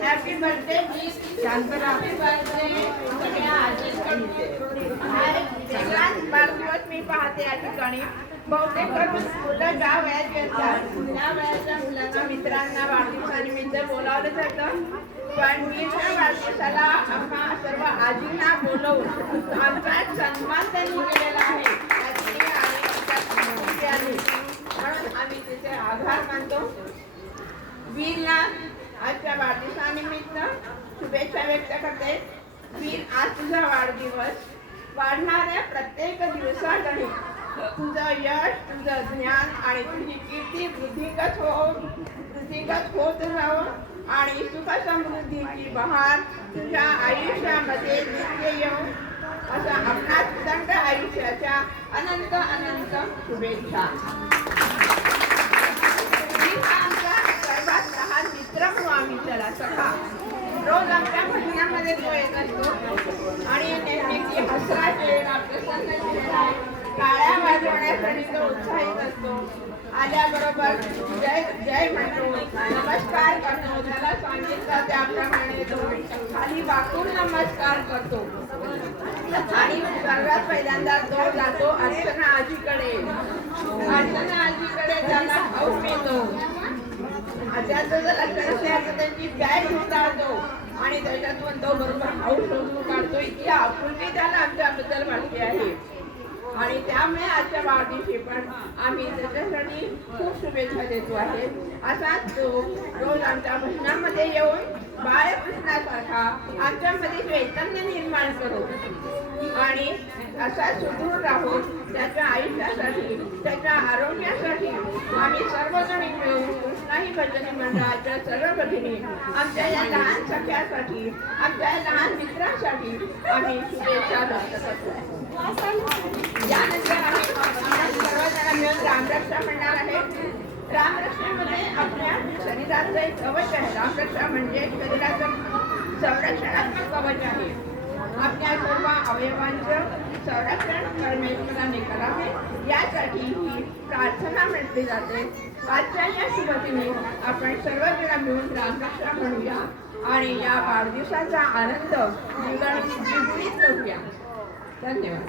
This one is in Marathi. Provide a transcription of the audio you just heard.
हॅपी बर्थडे मी पाहते या ठिकाणी बहुतेक करून मुलं ज्या वयाची असतात त्या वयाच्या मुलांना मित्रांना वाढदिवसानिमित्त बोलावलं जातं. पण मी त्या वाढदिवसाला आम्हा सर्व आजींना बोलवून आमचा सन्मान त्यांनी केलेला आहे. आजी आणि आमच्या म्हणून आम्ही तिचे आभार मानतो. वीरला आजच्या वाढदिवसानिमित्त शुभेच्छा व्यक्त करते. वीर आज तुझा वाढदिवस. वाढणाऱ्या प्रत्येक दिवसाकडे तुझं यश तुझं ज्ञान आणि तुझी कीर्ती वृद्धिंगत हो वृद्धिंगत होत राहो आणि सुख समृद्धीची बहार तुझ्या आयुष्यामध्ये नित्य येऊ असा आपला दंड आयुष्याच्या अनंत अनंत शुभेच्छा. आमचा सर्वात लहान मित्र म्हणून आम्ही त्याला सखा. रोज आमच्या महिन्यामध्ये तो येत असतो. उत्साहित असतो. आल्याबरोबर जय जय म्हणतो नमस्कार करतो. त्याला सांगितलं त्याप्रमाणे तो खाली वाकून नमस्कार करतो. आणि सर्वात पहिल्यांदा तो जातो अर्चना आजीकडे. अर्चना आजीकडे त्याला खाऊ मिळतो. जर लक्षण त्यांची बॅग घेऊन आणि त्याच्यातून तो बरोबर हाऊस शोधून त्यामुळे आजच्या वाढदिवशी पण आम्ही त्याच्यासाठी खूप शुभेच्छा देतो आहे. असाच तो रोज आमच्या भजनामध्ये येऊन बाळकृष्णासारखा आमच्यामध्ये चैतन्य निर्माण करतो आणि असा सुदृढ राहून त्याच्या आयुष्यासाठी त्याच्या आरोग्यासाठी आम्ही सर्वजण मिळून कृष्णा भजनी मंडळाच्या सर्व भगिनी आमच्या या लहान सख्यासाठी आमच्या या लहान मित्रांसाठी आम्ही शुभेच्छा व्यक्त करतो. यानंतर आम्ही सर्वजण मिळून रामरक्षा म्हणणार आहे. रामरक्षेमध्ये आपल्या शरीराचं एक कवच आहे. रामरक्षा म्हणजे शरीराचं संरक्षणात्मक कवच आहे. आपल्या सर्व अवयवांचं संरक्षण परमेश्वराने करावे यासाठी ही प्रार्थना म्हटली जाते. आजच्या या सुरुवातीने आपण सर्वजण मिळून रामकृष्ण म्हणूया आणि या वाढदिवसाचा आनंद द्विगुणित करूया. धन्यवाद.